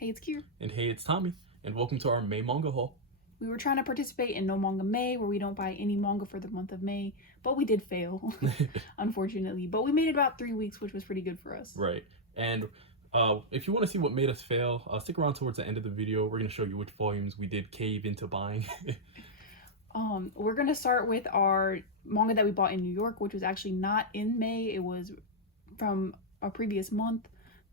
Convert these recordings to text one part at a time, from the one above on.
Hey, it's Kier. And hey, it's Tommy. And welcome to our May manga haul. We were trying to participate in No Manga May, where we don't buy any manga for the month of May, but we did fail, unfortunately. But we made it about 3 weeks, which was pretty good for us. Right. And if you want to see what made us fail, stick around towards the end of the video. We're going to show you which volumes we did cave into buying. We're going to start with our manga that we bought in New York, which was actually not in May. It was from a previous month.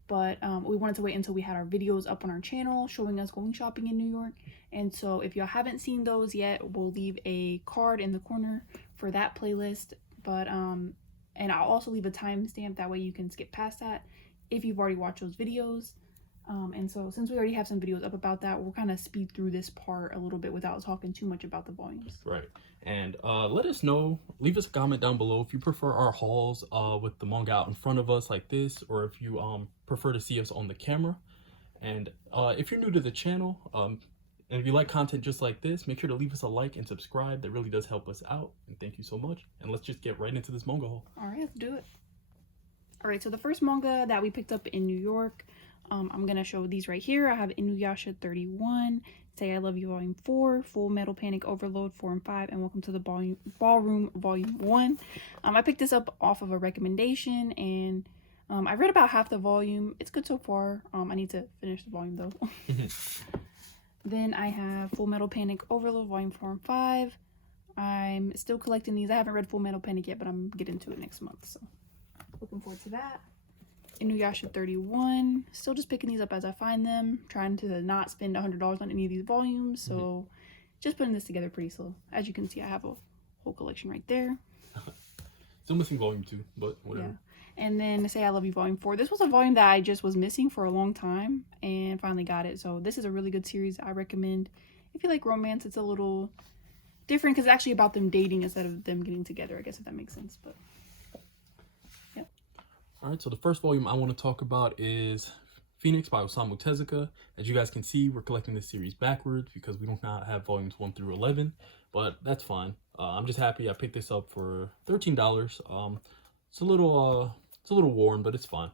But we wanted to wait until we had our videos up on our channel showing us going shopping in New York. And so if y'all haven't seen those yet, we'll leave a card in the corner for that playlist. But and I'll also leave a timestamp, that way you can skip past that if you've already watched those videos. And so since we already have some videos up about that, we'll kind of speed through this part a little bit without talking too much about the volumes. Right. And let us know, leave us a comment down below if you prefer our hauls with the manga out in front of us like this, or if you prefer to see us on the camera. And if you're new to the channel, and if you like content just like this, make sure to leave us a like and subscribe. That really does help us out. And thank you so much. And let's just get right into this manga haul. All right, let's do it. All right, so the first manga that we picked up in New York, I'm going to show these right here. I have Inuyasha 31, Say I Love You Volume 4, Full Metal Panic Overload 4 and 5, and Welcome to the Ballroom Volume 1. I picked this up off of a recommendation, and I read about half the volume. It's good so far. I need to finish the volume though. Then I have Full Metal Panic Overload Volume 4 and 5. I'm still collecting these. I haven't read Full Metal Panic yet, but I'm getting to it next month, so looking forward to that. Inuyasha 31, still just picking these up as I find them, trying to not spend $100 on any of these volumes, so just putting this together pretty slow. As you can see, I have a whole collection right there. Still missing volume 2, but whatever. Yeah. And then Say I Love You Volume 4. This was a volume that I just was missing for a long time and finally got it, so this is a really good series. I recommend. If you like romance, it's a little different because it's actually about them dating instead of them getting together, I guess, if that makes sense. But Alright, so the first volume I want to talk about is Phoenix by Osamu Tezuka. As you guys can see, we're collecting this series backwards because we do not have volumes 1 through 11, but that's fine. I'm just happy I picked this up for $13. It's a little worn, but it's fine.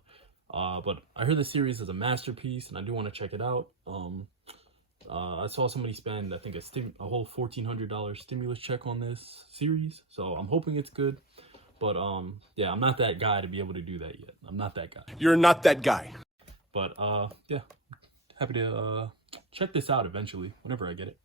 But I heard the series is a masterpiece, and I do want to check it out. I saw somebody spend, I think, a whole $1,400 stimulus check on this series, so I'm hoping it's good. But, yeah, I'm not that guy to be able to do that yet. I'm not that guy. You're not that guy. But, yeah, happy to check this out eventually, whenever I get it.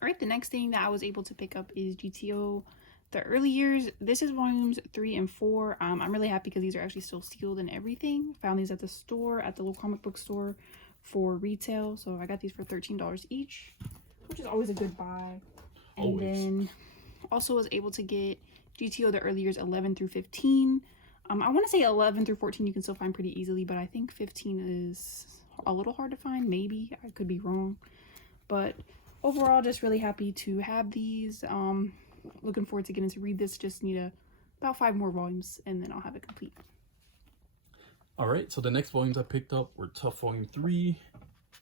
all right, the next thing that I was able to pick up is GTO The Early Years. This is volumes 3 and 4. I'm really happy because these are actually still sealed and everything. Found these at the store, at the local comic book store for retail. So I got these for $13 each, which is always a good buy. And Always. then also was able to get GTO The Early Years 11 through 15. I want to say 11 through 14 you can still find pretty easily, but I think 15 is a little hard to find. Maybe I could be wrong, but overall just really happy to have these. Looking forward to getting to read this. Just need about 5 more volumes and then I'll have it complete. All right, so the next volumes I picked up were Tough Volume 3,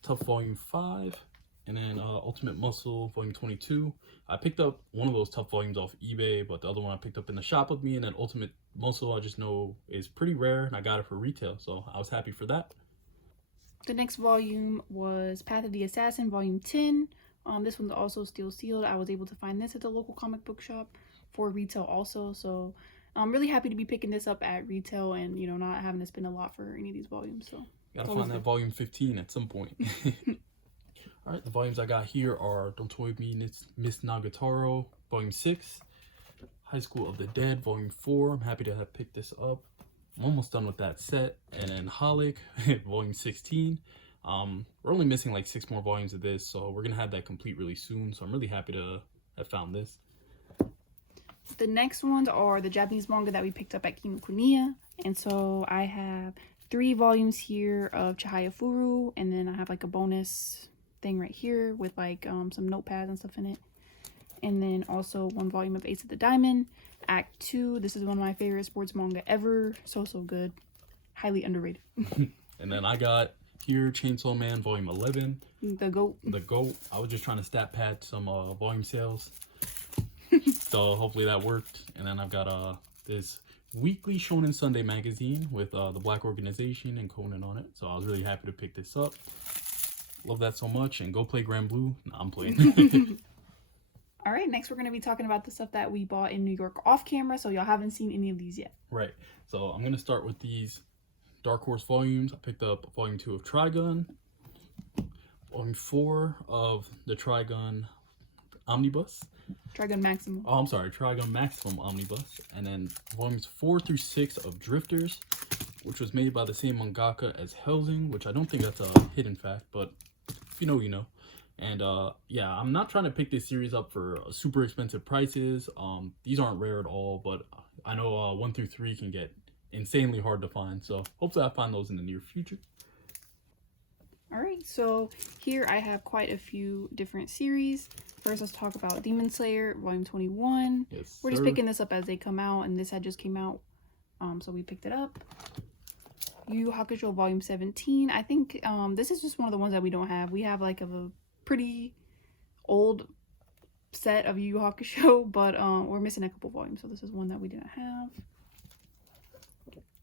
Tough Volume 5, and then Ultimate Muscle Volume 22. I picked up one of those Tough volumes off eBay, but the other one I picked up in the shop with me. And then Ultimate Muscle, I just know is pretty rare, and I got it for retail, so I was happy for that. The next volume was Path of the Assassin Volume 10. This one's also still sealed. I was able to find this at the local comic book shop for retail also, so I'm really happy to be picking this up at retail and, you know, not having to spend a lot for any of these volumes. So Gotta find that volume 15 at some point. All right, the volumes I got here are Don't Toy Me, Miss Nagatoro, Volume 6, High School of the Dead, Volume 4. I'm happy to have picked this up. I'm almost done with that set. And then Holic, Volume 16. We're only missing like 6 more volumes of this, so we're gonna have that complete really soon. So I'm really happy to have found this. The next ones are the Japanese manga that we picked up at Kinokuniya. And so I have 3 volumes here of Chihaya Furu, and then I have like a bonus thing right here with like some notepads and stuff in it. And then also 1 volume of Ace of the Diamond, Act 2. This is one of my favorite sports manga ever. So good. Highly underrated. And then I got here Chainsaw Man Volume 11. The GOAT. The GOAT. I was just trying to stat pad some volume sales. So hopefully that worked. And then I've got this weekly Shonen Sunday magazine with the Black Organization and Conan on it. So I was really happy to pick this up. Love that so much. And go play Grand Blue. Nah, I'm playing. All right, next we're going to be talking about the stuff that we bought in New York off camera, so y'all haven't seen any of these yet. Right. So I'm going to start with these Dark Horse volumes. I picked up volume 2 of Trigun, volume 4 of the Trigun Omnibus. Trigun Maximum. Oh, I'm sorry, Trigun Maximum Omnibus. And then volumes 4 through 6 of Drifters, which was made by the same mangaka as Helsing, which I don't think that's a hidden fact, but if you know, you know. And yeah, I'm not trying to pick this series up for super expensive prices. These aren't rare at all, but I know 1 through 3 can get insanely hard to find. So hopefully I find those in the near future. All right, so here I have quite a few different series. First, let's talk about Demon Slayer, volume 21. Yes, we're just picking this up as they come out, and this had just came out, so we picked it up. Yu Yu Hakusho, volume 17. I think this is just one of the ones that we don't have. We have like a pretty old set of Yu Yu Hakusho, but we're missing a couple volumes, so this is one that we didn't have.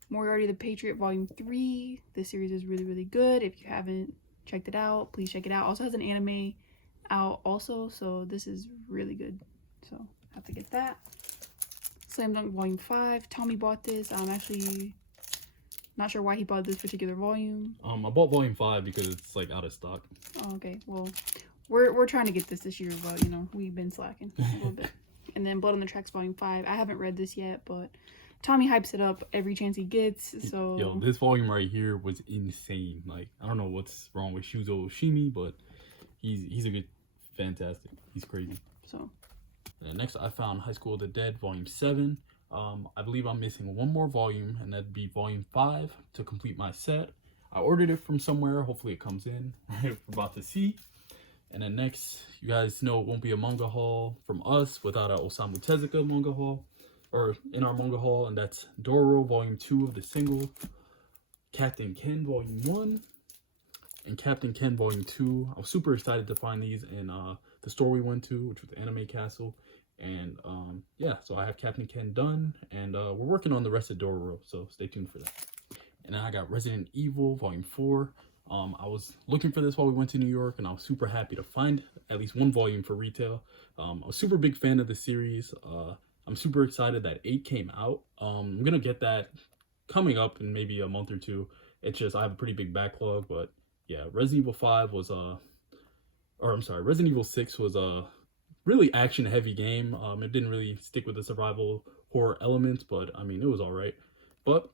Moriarty the Patriot, volume 3. This series is really, really good. If you haven't checked it out, please check it out. Also has an anime out also, so this is really good, so I have to get that. Slam Dunk volume 5. Tommy bought this. I'm actually not sure why he bought this particular volume. I bought volume 5 because it's like out of stock. Oh, okay, well, we're trying to get this year, but you know, we've been slacking a little bit. And then Blood on the Tracks volume 5. I haven't read this yet, but Tommy hypes it up every chance he gets, so... Yo, this volume right here was insane. Like, I don't know what's wrong with Shuzo Oshimi, but he's a good, fantastic. He's crazy. So... And next, I found High School of the Dead, volume 7. I believe I'm missing one more volume, and that'd be volume 5 to complete my set. I ordered it from somewhere. Hopefully it comes in. We're about to see. And then next, you guys know it won't be a manga haul from us without a Osamu Tezuka manga haul. Or in our manga haul, and that's Dororo volume 2 of the single, Captain Ken volume 1, and Captain Ken volume 2. I was super excited to find these in the store we went to, which was the Anime Castle. And yeah, so I have Captain Ken done, and we're working on the rest of Dororo, so stay tuned for that. And then I got Resident Evil volume 4. I was looking for this while we went to New York, and I was super happy to find at least one volume for retail. I'm a super big fan of the series. I'm super excited that 8 came out. I'm gonna get that coming up in maybe a month or two. It's just I have a pretty big backlog, but yeah, Resident Evil 5 was Resident Evil 6 was a really action heavy game. It didn't really stick with the survival horror elements, but I mean it was alright. But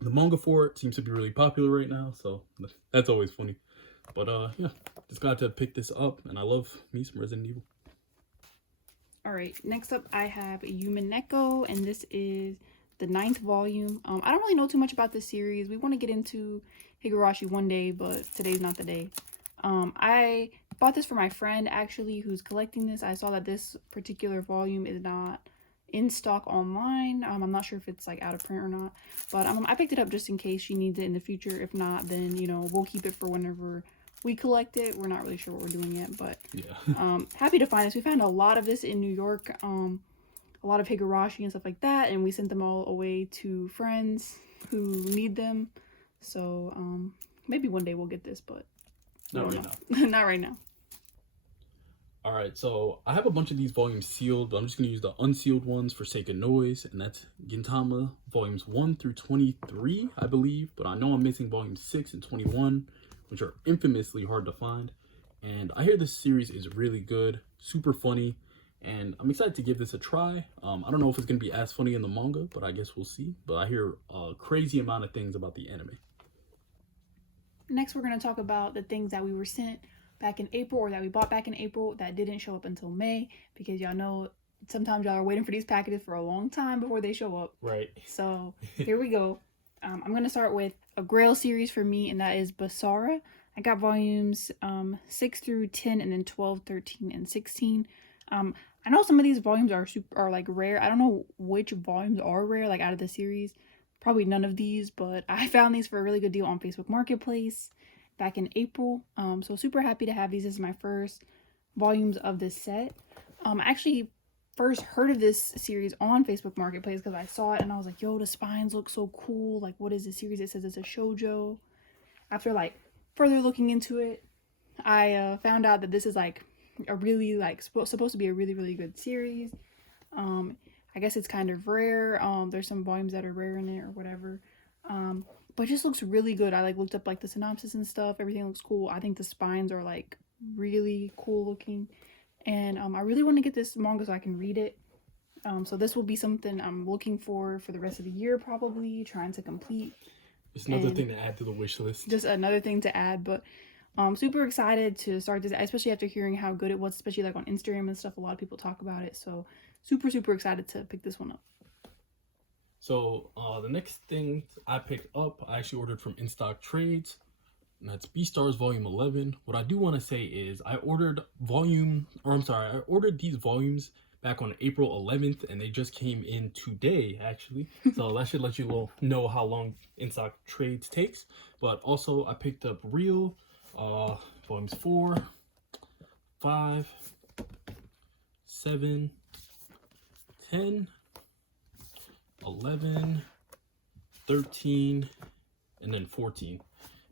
the manga for it seems to be really popular right now, so that's always funny. But yeah, just got to pick this up, and I love me some Resident Evil. Alright, next up I have Yumineko, and this is the 9th volume. I don't really know too much about this series. We want to get into Higurashi one day, but today's not the day. I bought this for my friend, actually, who's collecting this. I saw that this particular volume is not in stock online. I'm not sure if it's like out of print or not, but I picked it up just in case she needs it in the future. If not, then, you know, we'll keep it for whenever we collect it. We're not really sure what we're doing yet, but yeah. Happy to find this. We found a lot of this in New York, a lot of Higurashi and stuff like that, and we sent them all away to friends who need them. So maybe one day we'll get this, but not right now. Not right now. All right, so I have a bunch of these volumes sealed, but I'm just going to use the unsealed ones for sake of noise, and that's Gintama volumes 1 through 23, I believe, but I know I'm missing volumes 6 and 21, which are infamously hard to find. And I hear this series is really good, super funny, and I'm excited to give this a try. I don't know if it's going to be as funny in the manga, but I guess we'll see. But I hear a crazy amount of things about the anime. Next, we're going to talk about the things that we were sent back in April, or that we bought back in April that didn't show up until May, because y'all know sometimes y'all are waiting for these packages for a long time before they show up. Right. So here we go. I'm going to start with a Grail series for me, and that is Basara. I got volumes 6 through 10, and then 12, 13, and 16. I know some of these volumes are like rare. I don't know which volumes are rare, like out of the series. Probably none of these, but I found these for a really good deal on Facebook Marketplace back in April. So super happy to have these. This is my first volumes of this set. I actually first heard of this series on Facebook Marketplace because I saw it and I was like, yo, the spines look so cool. Like, what is this series? It says it's a shoujo. After like further looking into it, I found out that this is like a really like supposed to be a really good series. I guess it's kind of rare. There's some volumes that are rare in it or whatever. But it just looks really good. I like looked up like the synopsis and stuff. Everything looks cool. I think the spines are like really cool looking, and I really want to get this manga so I can read it. So this will be something I'm looking for the rest of the year, probably trying to complete. It's another thing to add to the wish list. Just another thing to add, but super excited to start this, especially after hearing how good it was, especially like on Instagram and stuff. A lot of people talk about it, so super excited to pick this one up. So the next thing I picked up, I actually ordered from In Stock Trades, and that's Beastars Volume 11. What I do want to say is I ordered I ordered these volumes back on April 11th, and they just came in today, actually. So that should let you know how long In Stock Trades takes. But also, I picked up Real, volumes 4, 5, 7, 10, 11, 13, and then 14.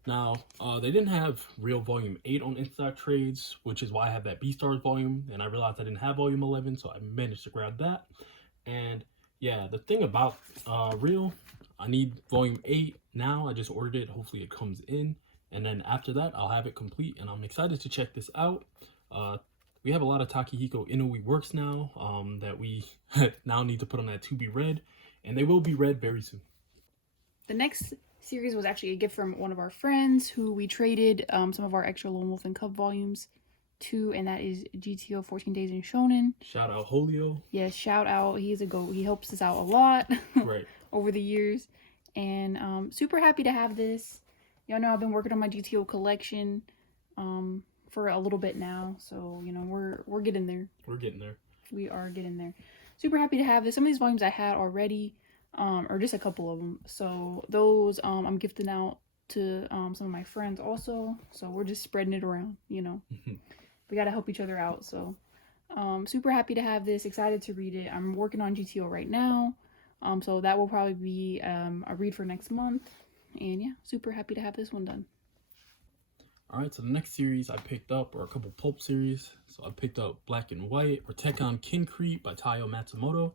Now, they didn't have Real Volume 8 on In Stock Trades, which is why I have that Beastars volume, and I realized I didn't have Volume 11, so I managed to grab that. And yeah, the thing about Real, I need Volume 8 now. I just ordered it. Hopefully it comes in, and then after that, I'll have it complete, and I'm excited to check this out. We have a lot of Takehiko Inoue works now that we now need to put on that to be read, and they will be read very soon. The next series was actually a gift from one of our friends who we traded some of our extra Lone Wolf and Cub volumes to, and that is GTO 14 Days in Shonen. Shout out Holio. Yes, shout out. He's a goat. He helps us out a lot Right. over the years, and super happy to have this. Y'all know I've been working on my GTO collection for a little bit now, so you know we're getting there. We're getting there. We are getting there. Super happy to have this. Some of these volumes I had already, or just a couple of them. So those I'm gifting out to some of my friends also. So we're just spreading it around, you know. We gotta help each other out. So super happy to have this. Excited to read it. I'm working on GTO right now. So that will probably be a read for next month. And yeah, super happy to have this one done. All right, so the next series I picked up are a couple pulp series. So I picked up Black and White, or Tekkon Kincrete by Taiyo Matsumoto.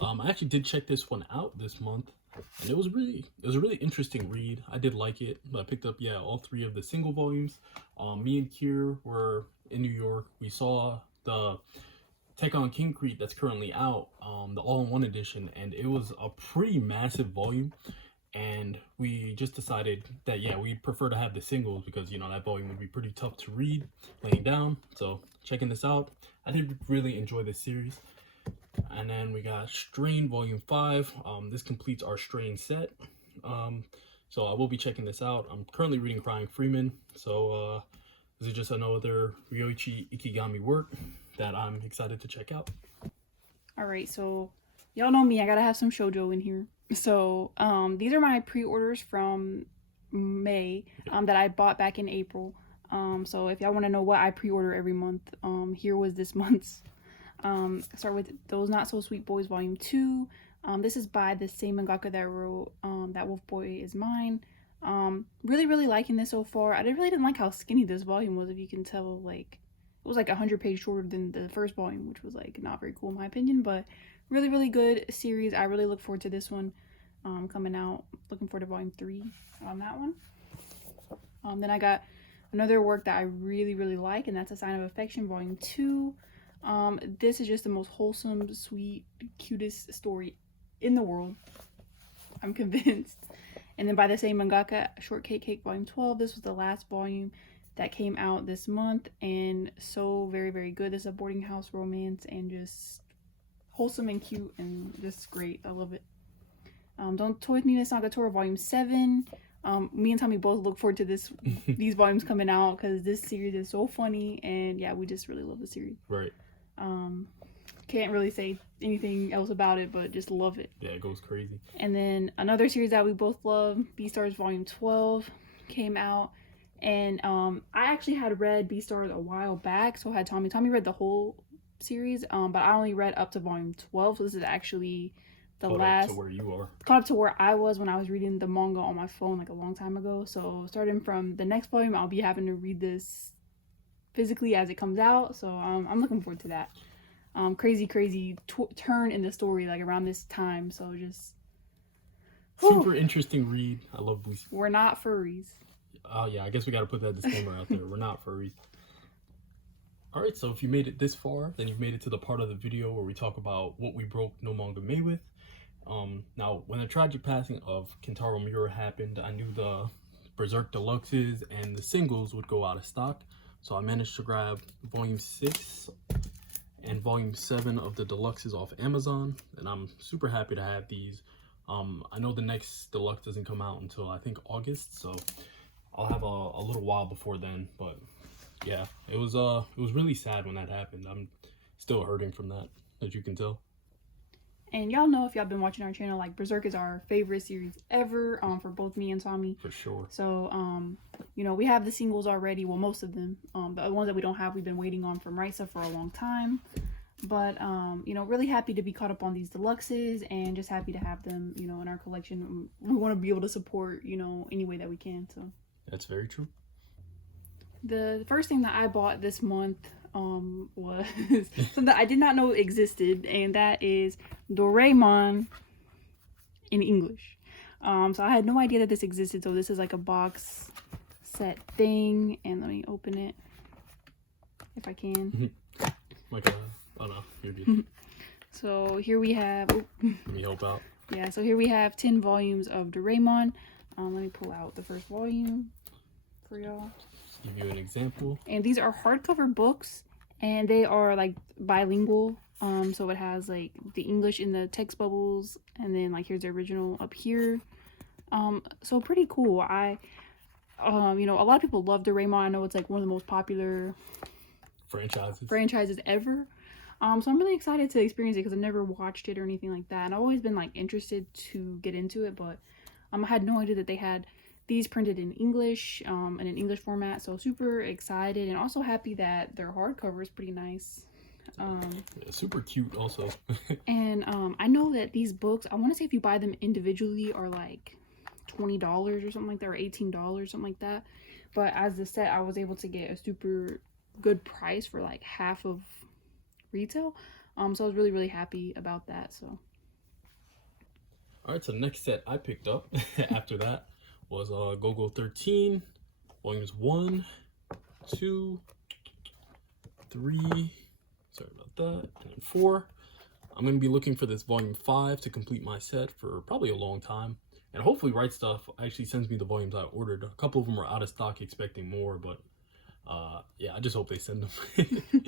I actually did check this one out this month, and it was a really interesting read. I did like it, but I picked up all 3 of the single volumes. Me and Kier were in New York. We saw the Tekkon Kincrete that's currently out, the all-in-one edition, and it was a pretty massive volume. And we just decided that we prefer to have the singles because that volume would be pretty tough to read laying down. So checking this out, I did really enjoy this series. And then we got Strain Volume 5. This completes our Strain set. So I will be checking this out. I'm currently reading Crying Freeman. So this is just another Ryoichi Ikigami work that I'm excited to check out. All right, so y'all know me. I gotta have some shoujo in here. So these are my pre-orders from May that I bought back in April. So if y'all want to know what I pre-order every month, here was this month's. Start with Those Not So Sweet Boys Volume 2. This is by the same mangaka that wrote That Wolf Boy Is Mine. Really liking this so far. I really didn't like how skinny this volume was. If you can tell, like it was like 100 pages shorter than the first volume, which was like not very cool in my opinion, but really good series. I really look forward to this one coming out. Looking forward to volume 3 on that one. Then I got another work that I really like, and that's A Sign of Affection volume 2. This is just the most wholesome, sweet, cutest story in the world. I'm convinced. And then by the same mangaka, Shortcake Cake volume 12. This was the last volume that came out this month, and so very good. This is a boarding house romance and just wholesome and cute and just great. I love it. Don't Toy With Me Miss Nagatora volume 7. Me and Tommy both look forward to these volumes coming out because this series is so funny, and yeah, we just really love the series. Right. Can't really say anything else about it, but just love it. Yeah, it goes crazy. And then another series that we both love, Beastars volume 12 came out, and I actually had read Beastars a while back, so I had Tommy read the whole series, but I only read up to volume 12, so this is actually the last. Caught up to where you are. Caught up to where I was when I was reading the manga on my phone like a long time ago. So starting from the next volume, I'll be having to read this physically as it comes out. So I'm looking forward to that. Crazy turn in the story like around this time. So just super interesting read. I love Bleach. We're not furries. Oh yeah, I guess we got to put that disclaimer out there. We're not furries. All right, so if you made it this far, then you've made it to the part of the video where we talk about what we broke No Manga Made with. Now, when the tragic passing of Kentaro Miura happened, I knew the Berserk Deluxes and the singles would go out of stock. So I managed to grab Volume 6 and Volume 7 of the Deluxes off Amazon, and I'm super happy to have these. I know the next Deluxe doesn't come out until I think August, so I'll have a little while before then, but yeah, it was really sad when that happened. I'm still hurting from that, as you can tell. And y'all know, if y'all been watching our channel, like Berserk is our favorite series ever, for both me and Tommy. For sure. So, you know, we have the singles already. Well, most of them. The ones that we don't have, we've been waiting on from Raisa for a long time. But, you know, really happy to be caught up on these deluxes and just happy to have them, you know, in our collection. We want to be able to support, you know, any way that we can. So that's very true. The first thing that I bought this month was something that I did not know existed, and that is Doraemon in English. So I had no idea that this existed. So this is like a box set thing, and let me open it if I can. Like oh no, you're good. So here we have. Let me help out. Yeah, so here we have 10 volumes of Doraemon. Let me pull out the first volume for y'all. Give you an example. And these are hardcover books, and they are like bilingual. So it has like the English in the text bubbles, and then like here's the original up here. So pretty cool. You know, a lot of people love Doraemon. I know it's like one of the most popular franchises ever. So I'm really excited to experience it because I've never watched it or anything like that, and I've always been like interested to get into it, but I had no idea that they had these printed in English, in an English format. So super excited, and also happy that their hardcover is pretty nice. Yeah, super cute also. And I know that these books, I want to say if you buy them individually, are like $20 or something like that, or $18, something like that. But as the set, I was able to get a super good price for like half of retail. So I was really happy about that. So all right, so the next set I picked up after that was Go-Go 13, volumes 1, 2, 3, sorry about that, and then 4. I'm going to be looking for this volume 5 to complete my set for probably a long time. And hopefully Right Stuff actually sends me the volumes I ordered. A couple of them are out of stock, expecting more, but yeah, I just hope they send them.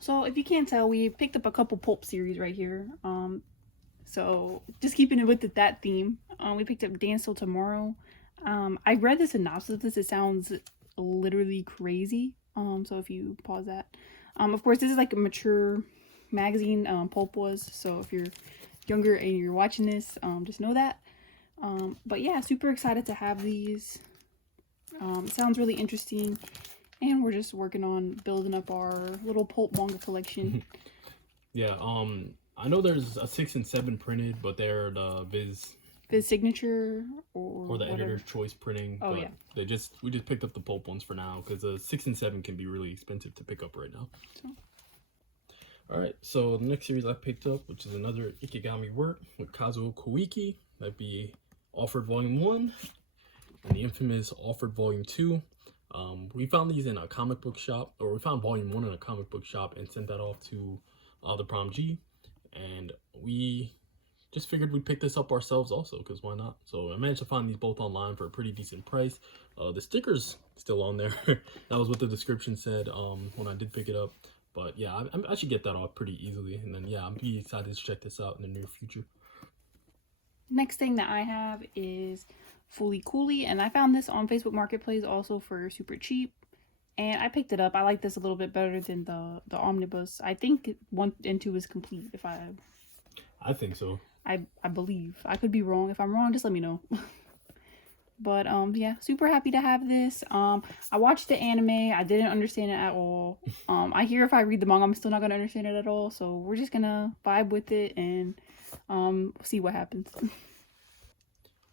So if you can't tell, we picked up a couple pulp series right here. So just keeping it with that theme, we picked up Dance Till Tomorrow. I read the synopsis of this. It sounds literally crazy. So if you pause that, of course, this is like a mature magazine. Pulp was. So if you're younger and you're watching this, just know that. But yeah, super excited to have these. Sounds really interesting, and we're just working on building up our little pulp manga collection. Yeah. I know there's a 6 and 7 printed, but they're the Viz signature or the whatever. editor's choice printing. Oh, but yeah. we just picked up the pulp ones for now because the 6 and 7 can be really expensive to pick up right now. So. All right, so the next series I picked up, which is another Ikigami work with Kazuo Koike, that'd be Offered Volume 1 and the infamous Offered Volume 2. We found these in a comic book shop, or we found Volume 1 in a comic book shop and sent that off to the Prom G. And we just figured we'd pick this up ourselves also, because why not? So I managed to find these both online for a pretty decent price. The sticker's still on there. That was what the description said when I did pick it up. But yeah, I should get that off pretty easily. And then yeah, I'm pretty excited to check this out in the near future. Next thing that I have is Fully Cooley, and I found this on Facebook Marketplace also for super cheap. And I picked it up. I like this a little bit better than the omnibus. I think 1 and 2 is complete. I think so. I believe. I could be wrong. If I'm wrong, just let me know. But yeah, super happy to have this. I watched the anime. I didn't understand it at all. I hear if I read the manga, I'm still not gonna understand it at all. So we're just gonna vibe with it and see what happens. All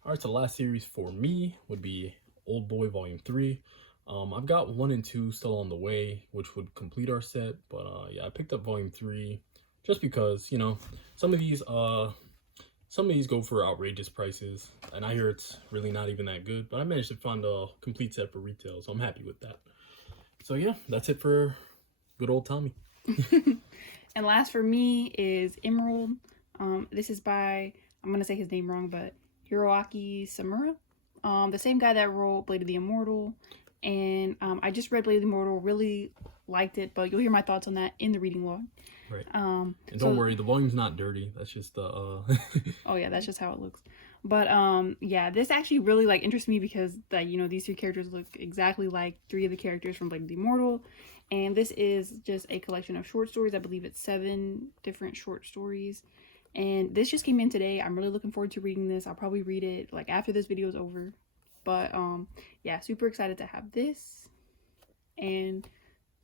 right, so the last series for me would be Old Boy Volume 3. I've got 1 and 2 still on the way, which would complete our set. But yeah, I picked up volume 3 just because, you know, some of these go for outrageous prices, and I hear it's really not even that good. But I managed to find a complete set for retail, so I'm happy with that. So yeah, that's it for good old Tommy. And last for me is Emerald. This is by, I'm gonna say his name wrong, but Hiroaki Samura. The same guy that wrote Blade of the Immortal. And I just read Blade of the Immortal, really liked it, but you'll hear my thoughts on that in the reading log. Right. And don't worry, the volume's not dirty. That's just the Oh yeah, that's just how it looks. But yeah, this actually really like interests me because you know, these 3 characters look exactly like 3 of the characters from Blade of the Immortal. And this is just a collection of short stories. I believe it's 7 different short stories. And this just came in today. I'm really looking forward to reading this. I'll probably read it like after this video is over. But yeah, super excited to have this. And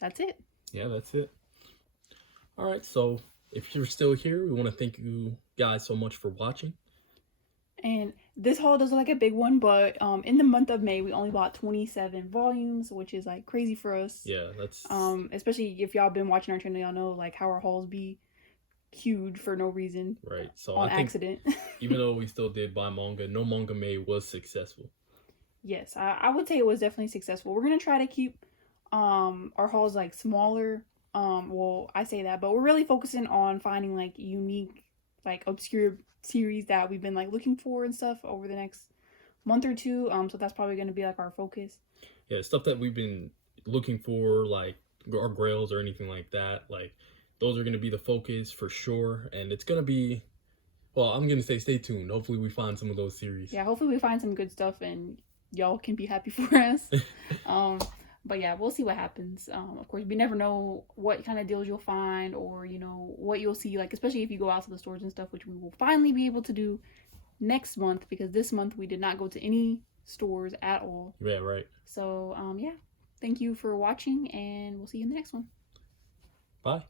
that's it. Yeah, that's it. All right, so if you're still here, we want to thank you guys so much for watching. And this haul does look like a big one, but in the month of May, we only bought 27 volumes, which is like crazy for us. Yeah, that's especially if y'all been watching our channel, y'all know like how our hauls be huge for no reason. Right. So on I think accident. even though we still did buy manga, no Manga May was successful. Yes, I would say it was definitely successful. We're gonna try to keep our hauls like smaller. Well, I say that, but we're really focusing on finding like unique, like obscure series that we've been like looking for and stuff over the next month or 2. So that's probably gonna be like our focus. Yeah, stuff that we've been looking for, like our grails or anything like that. Like those are gonna be the focus for sure, and it's gonna be. Well, I'm gonna say stay tuned. Hopefully, we find some of those series. Yeah, hopefully we find some good stuff and y'all can be happy for us. But yeah, we'll see what happens. Of course, we never know what kind of deals you'll find, or you know what you'll see, like especially if you go out to the stores and stuff, which we will finally be able to do next month, because this month we did not go to any stores at all. Yeah, right. So yeah, thank you for watching, and we'll see you in the next one. Bye.